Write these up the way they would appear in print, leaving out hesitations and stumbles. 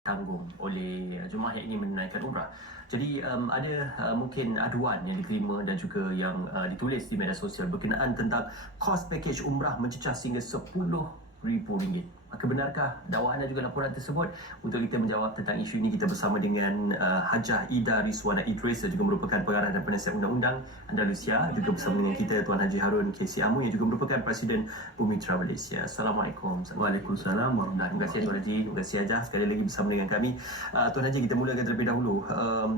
tanggung oleh jemaah yang ingin menunaikan umrah. Jadi ada mungkin aduan yang diterima dan juga yang ditulis di media sosial berkenaan tentang kos pakej umrah mencecah sehingga RM10,000. Maka benarkah dakwaan dan juga laporan tersebut? Untuk kita menjawab tentang isu ini, kita bersama dengan Hajah Ida Rizwana Idris yang juga merupakan pengarah dan penasihat undang-undang Andalusia, juga bersama dengan kita Tuan Haji Harun KC Amu yang juga merupakan Presiden Bumitra Malaysia. Assalamualaikum. Waalaikumsalam warahmatullahi wabarakatuh. Terima kasih Tuan Haji, terima kasih Hajah sekali lagi bersama dengan kami. Tuan Haji, kita mulakan terlebih dahulu.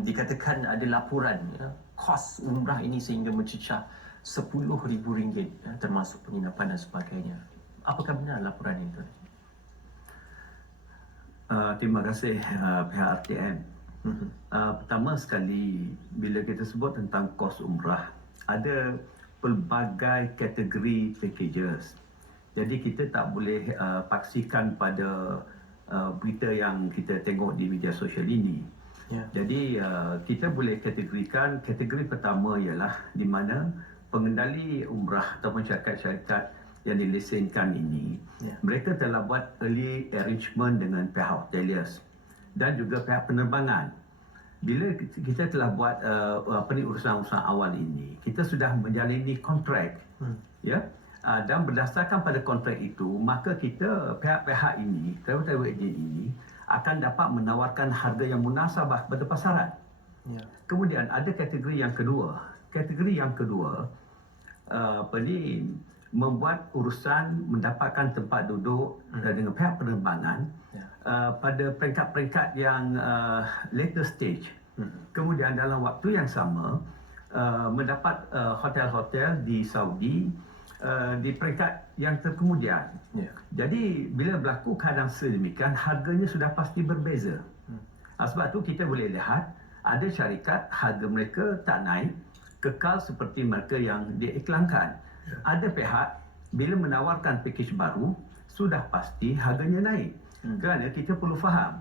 Dikatakan ada laporan kos umrah ini sehingga mencecah RM10,000 termasuk penginapan dan sebagainya. Apakah benar laporan ini, Tuan Haji? Terima kasih pihak RTM. Pertama sekali, bila kita sebut tentang kos umrah, ada pelbagai kategori packages. Jadi kita tak boleh paksikan pada berita yang kita tengok di media sosial ini. Jadi kita boleh kategorikan. Kategori pertama ialah di mana pengendali umrah ataupun syarikat-syarikat yang dilesenkan ini, mereka telah buat early arrangement dengan pihak hoteliers dan juga pihak penerbangan. Bila kita telah buat urusan-urusan awal ini, kita sudah menjalani kontrak, dan berdasarkan pada kontrak itu, maka kita pihak-pihak ini, travel agent ini akan dapat menawarkan harga yang munasabah pada pasaran. Kemudian ada kategori yang kedua. Kategori yang kedua membuat urusan mendapatkan tempat duduk dengan pihak penerbangan pada peringkat-peringkat yang later stage. Kemudian dalam waktu yang sama mendapat hotel-hotel di Saudi di peringkat yang terkemudian. Jadi bila berlaku keadaan sedemikian, harganya sudah pasti berbeza. Sebab itu kita boleh lihat ada syarikat harga mereka tak naik, kekal seperti mereka yang diiklankan. Ada pihak bila menawarkan pakej baru, sudah pasti harganya naik. Kerana kita perlu faham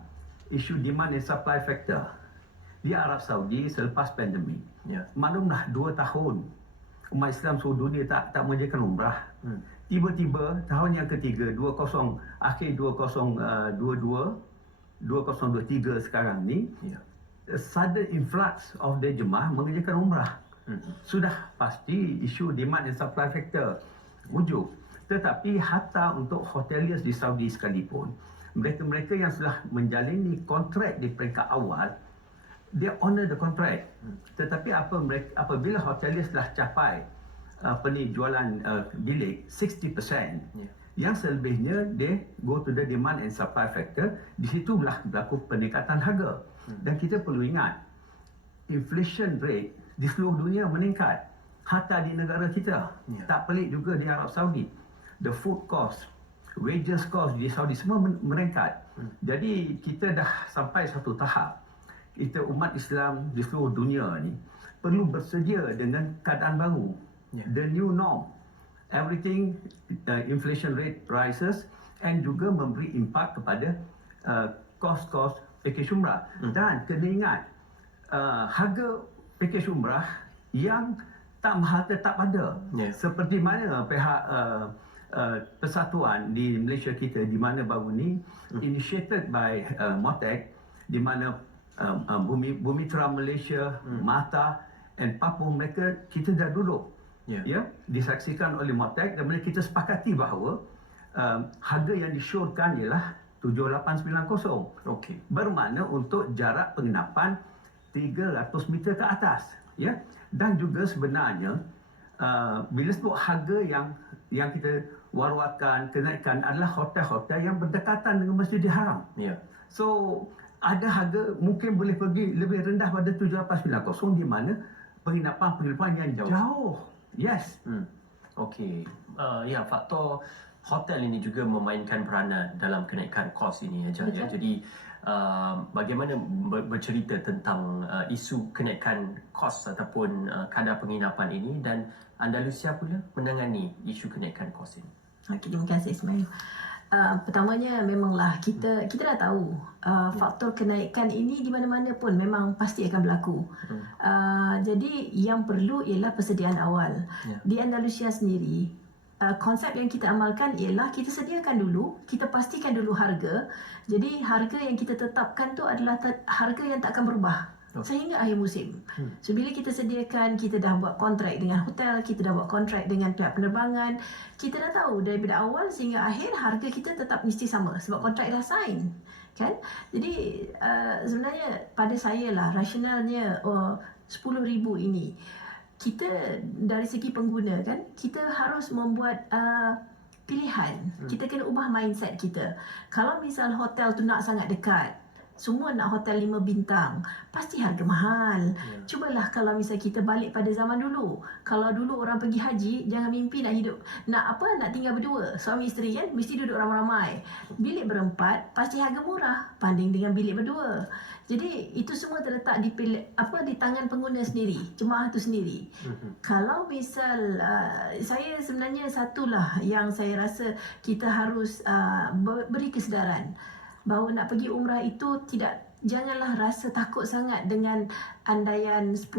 isu demand and supply factor di Arab Saudi selepas pandemik. Maklumlah 2 tahun umat Islam seluruh dunia tak mengerjakan umrah. Tiba-tiba tahun yang ketiga, akhir 2022, 2023 sekarang ni, sudden influx of the jemaah mengerjakan umrah. Sudah pasti isu demand and supply factor wujud. Tetapi hatta untuk hoteliers di Saudi sekalipun, mereka-mereka yang sudah menjalani kontrak di peringkat awal, dia honor the contract. Tetapi apabila hoteliers telah capai jualan bilik 60%, yang selebihnya dia go to the demand and supply factor. Di situlah berlaku peningkatan harga. Dan kita perlu ingat, inflation rate di seluruh dunia meningkat, hatta di negara kita. Tak pelik juga di Arab Saudi. The food cost, wages cost di Saudi semua meningkat. Jadi kita dah sampai satu tahap, kita umat Islam di seluruh dunia ni perlu bersedia dengan keadaan baru. The new norm. Everything, inflation rate rises, and juga memberi impak kepada kos-kos pakej umrah. Dan kena ingat, harga pakej umrah yang tak mahal tetap ada. Seperti mana pihak persatuan di Malaysia kita, di mana baru ni initiated by MOTEC, di mana Bumitra Malaysia, MATA and Papua, mereka kita dah duduk, disaksikan oleh MOTEC, dan mereka kita sepakati bahawa harga yang disyorkan ialah 7890. Bermakna untuk jarak penginapan 300 meter ke atas. Dan juga sebenarnya bila sebut harga yang kita war-warkan, kenaikan adalah hotel-hotel yang berdekatan dengan Masjidil Haram. So ada harga mungkin boleh pergi lebih rendah pada 7890, di mana penginapan yang jauh. Faktor hotel ini juga memainkan peranan dalam kenaikan kos ini, Jadi bagaimana bercerita tentang isu kenaikan kos ataupun kadar penginapan ini, dan Andalusia pula menangani isu kenaikan kos ini? Terima kasih Ismail. Pertamanya memanglah kita dah tahu faktor kenaikan ini di mana-mana pun memang pasti akan berlaku. Jadi yang perlu ialah persediaan awal. Di Andalusia sendiri, konsep yang kita amalkan ialah kita sediakan dulu, kita pastikan dulu harga. Jadi harga yang kita tetapkan tu adalah harga yang tak akan berubah sehingga akhir musim. So bila kita sediakan, kita dah buat kontrak dengan hotel, kita dah buat kontrak dengan pihak penerbangan, kita dah tahu daripada awal sehingga akhir harga kita tetap mesti sama sebab kontrak dah sign, kan? Jadi sebenarnya pada saya lah rasionalnya 10,000 ini, kita dari segi pengguna kan, kita harus membuat pilihan. Kita kena ubah mindset kita. Kalau misal hotel tu nak sangat dekat, semua nak hotel 5 bintang, pasti harga mahal. Cubalah kalau misal kita balik pada zaman dulu. Kalau dulu orang pergi haji, jangan mimpi nak hidup, nak tinggal berdua. Suami isteri kan, mesti duduk ramai-ramai. Bilik berempat, pasti harga murah banding dengan bilik berdua. Jadi itu semua terletak di tangan pengguna sendiri, jemaah tu sendiri. Kalau misal saya sebenarnya satulah yang saya rasa kita harus beri kesedaran bahawa nak pergi umrah itu janganlah rasa takut sangat dengan andaian 10,000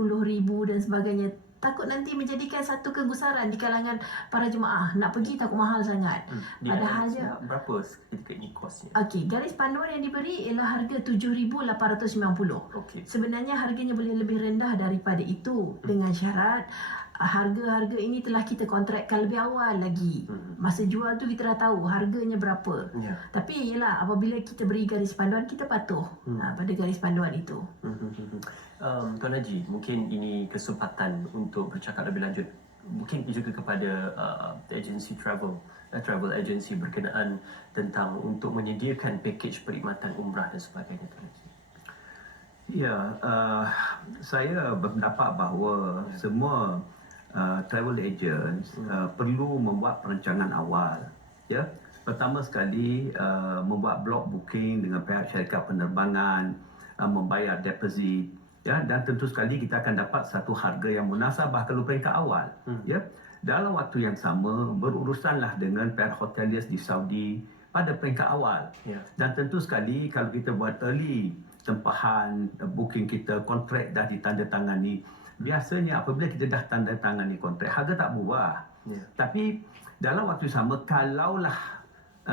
dan sebagainya. Takut nanti menjadikan satu kegusaran di kalangan para jemaah. Nak pergi takut mahal sangat. Padahalnya berapa ketika ini kosnya? Okey, garis panduan yang diberi ialah harga 7,890. Okey. Sebenarnya harganya boleh lebih rendah daripada itu dengan syarat harga-harga ini telah kita kontrakkan lebih awal lagi. Masa jual tu kita dah tahu harganya berapa. Tapi ialah apabila kita beri garis panduan, kita patuh pada garis panduan itu. Tuan Haji, mungkin ini kesempatan untuk bercakap lebih lanjut. Mungkin juga kepada agensi travel agency berkenaan tentang untuk menyediakan pakej perkhidmatan umrah dan sebagainya. Tuan Haji. Ya, saya berpendapat bahawa semua travel agents perlu membuat perancangan awal. Ya, pertama sekali membuat blok booking dengan pihak syarikat penerbangan, membayar deposit. Ya, dan tentu sekali kita akan dapat satu harga yang munasabah kalau peringkat awal. Ya, dalam waktu yang sama berurusanlah dengan pihak hoteliers di Saudi pada peringkat awal. Dan tentu sekali kalau kita buat early tempahan booking kita, kontrak dah ditandatangani, biasanya apabila kita dah tanda tangani kontrak, harga tak berubah. Tapi dalam waktu sama, kalaulah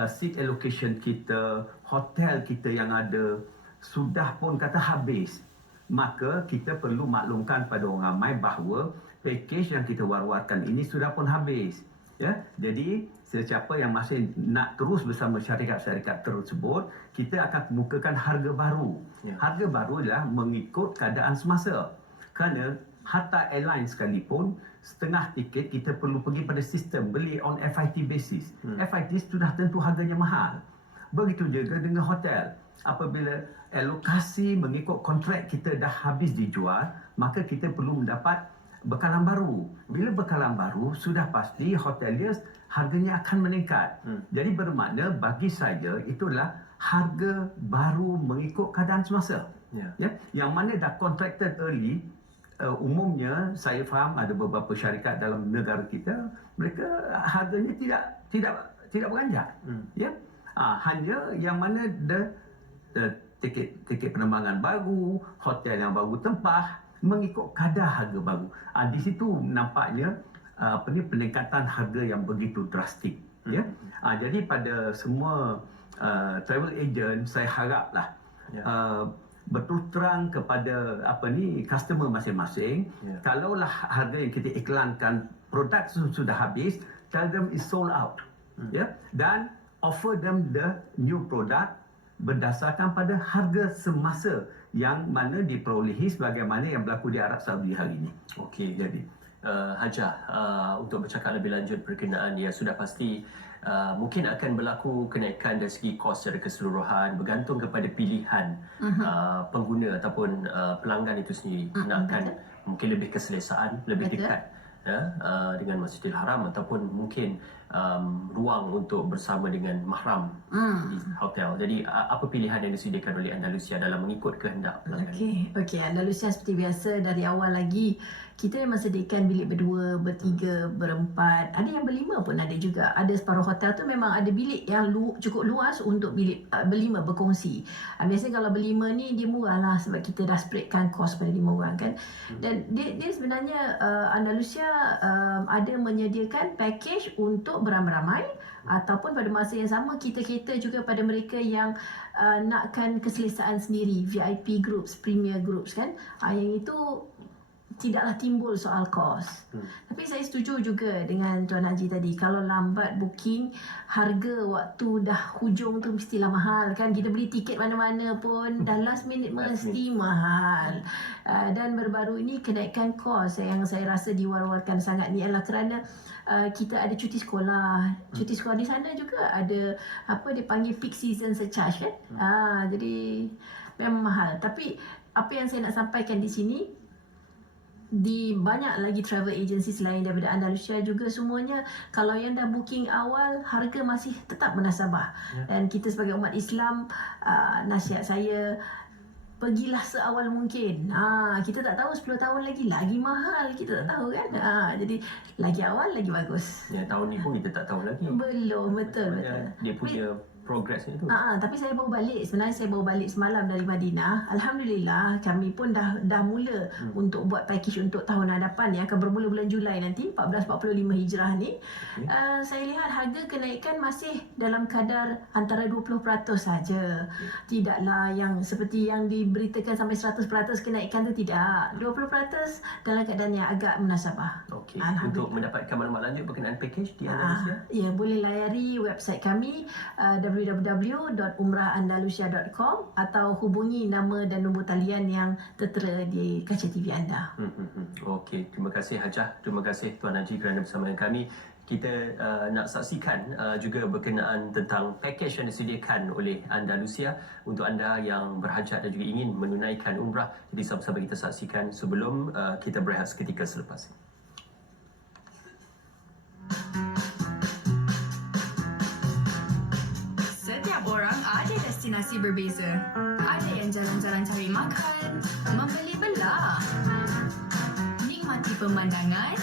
seat allocation kita, hotel kita yang ada sudah pun kata habis, maka kita perlu maklumkan pada orang ramai bahawa pakej yang kita war-warkan ini sudah pun habis. Ya, jadi sesiapa yang masih nak terus bersama syarikat-syarikat tersebut, kita akan kemukakan harga baru. Harga baru adalah mengikut keadaan semasa. Kerana hatta airline sekalipun, setengah tiket kita perlu pergi pada sistem beli on FIT basis. FIT sudah tentu harganya mahal. Begitu juga dengan hotel. Apabila alokasi mengikut kontrak kita dah habis dijual, maka kita perlu mendapat bekalan baru. Bila bekalan baru, sudah pasti hoteliers harganya akan meningkat. Jadi bermakna bagi saya itulah harga baru mengikut keadaan semasa. Ya, yang mana dah contracted early, umumnya saya faham ada beberapa syarikat dalam negara kita, mereka harganya tidak beranjak. Ya, hanya yang mana tiket penerbangan baru, hotel yang baru tempah mengikut kadar harga baru. Di situ nampaknya peningkatan harga yang begitu drastik. Ya, jadi pada semua travel agent saya haraplah betul terang kepada customer masing-masing. Kalaulah harga yang kita iklankan produk sudah habis, tell them is sold out. Ya, dan offer them the new product berdasarkan pada harga semasa yang mana diperolehi sebagaimana yang berlaku di Arab Saudi hari ini. Okey, jadi Hajah, untuk bercakap lebih lanjut berkenaan yang sudah pasti mungkin akan berlaku kenaikan dari segi kos secara keseluruhan bergantung kepada pilihan pengguna ataupun pelanggan itu sendiri. Nakkan mungkin lebih keselesaan, lebih dekat dengan Masjidil Haram ataupun mungkin ruang untuk bersama dengan mahram di hotel. Jadi apa pilihan yang disediakan oleh Andalusia dalam mengikut kehendak pelanggan? Okey, Andalusia seperti biasa dari awal lagi kita memang sediakan bilik berdua, bertiga, berempat, ada yang berlima pun ada juga. Ada separuh hotel tu memang ada bilik yang cukup luas untuk bilik berlima berkongsi. Biasanya kalau berlima ni dia murah lah sebab kita dah spreadkan kos pada 5 orang kan. Dan dia sebenarnya Andalusia ada menyediakan package untuk untuk beramai-ramai, ataupun pada masa yang sama kita cater juga pada mereka yang nakkan keselesaan sendiri, VIP groups, premier groups kan. Yang itu tidaklah timbul soal kos. Tapi saya setuju juga dengan Tuan Haji tadi. Kalau lambat booking, harga waktu dah hujung tu mestilah mahal kan. Kita beli tiket mana-mana pun dah last minute mesti mahal. Dan baru-baru ini kenaikan kos yang saya rasa diwar-warkan sangat ni adalah kerana kita ada cuti sekolah. Cuti sekolah di sana juga ada apa dia panggil peak season surcharge kan. Jadi memang mahal. Tapi apa yang saya nak sampaikan di sini, di banyak lagi travel agency selain daripada Andalusia juga semuanya, kalau yang dah booking awal, harga masih tetap munasabah. Dan kita sebagai umat Islam, nasihat saya, pergilah seawal mungkin. Kita tak tahu 10 tahun lagi mahal, kita tak tahu kan. Jadi lagi awal lagi bagus. Ya, tahun ni pun kita tak tahu lagi. Belum, betul. Dia punya progress ni tu. Tapi saya baru balik. Sebenarnya saya baru balik semalam dari Madinah. Alhamdulillah kami pun dah mula untuk buat package untuk tahun hadapan yang akan bermula bulan Julai nanti 1445 Hijrah ni. Saya lihat harga kenaikan masih dalam kadar antara 20% saja. Tidaklah yang seperti yang diberitakan sampai 100% kenaikan tu, tidak. 20% dalam keadaan yang agak munasabah. Okey. Untuk mendapatkan maklumat lanjut berkenaan package di Andalusia, ya, boleh layari website kami www.umrahandalusia.com atau hubungi nama dan nombor talian yang tertera di kaca TV anda. Okey, terima kasih Hajah, terima kasih Tuan Haji kerana bersama dengan kami. Kita nak saksikan juga berkenaan tentang package yang disediakan oleh Andalusia untuk anda yang berhajat dan juga ingin menunaikan umrah. Jadi sama-sama kita saksikan sebelum kita berehat seketika selepas ini. Setiap orang ada destinasi berbeza. Ada yang jalan-jalan cari makan, membeli belah, nikmati pemandangan,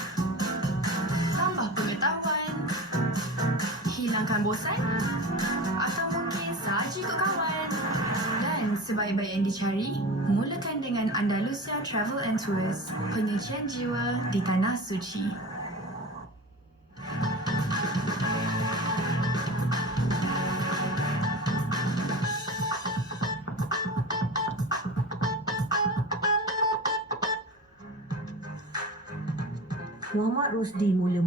tambah pengetahuan, hilangkan bosan, atau mungkin saja ikut kawan. Dan sebaik-baik yang dicari, mulakan dengan Andalusia Travel and Tours, penyucian jiwa di Tanah Suci. Muhammad Rusdi mula